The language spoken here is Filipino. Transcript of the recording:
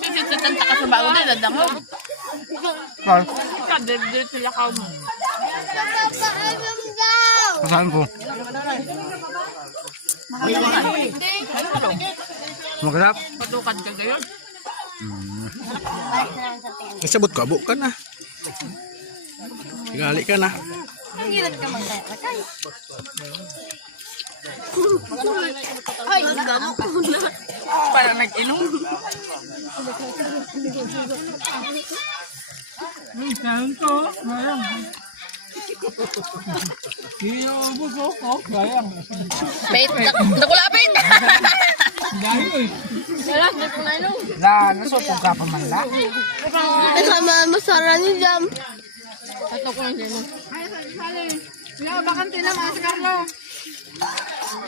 Kasi tutanta ka sa bago na, dadang mo. Kadir sila ka mo. Saan po? Magkasap? Patukad ka gayon. Nasabot ka, buka na. Gali ka na. Ay, nagamo ko na. Parang nag-inom. Saan to? Mayang. Iyaubos ko. Mayang. Bait, nakulapit. Dahil ko eh. Wala, hindi po na inom. Nasupog ka pa man la. Kasama masara ni Jam. Ito ko na dyan. Ay, bakante na mga si Carlo.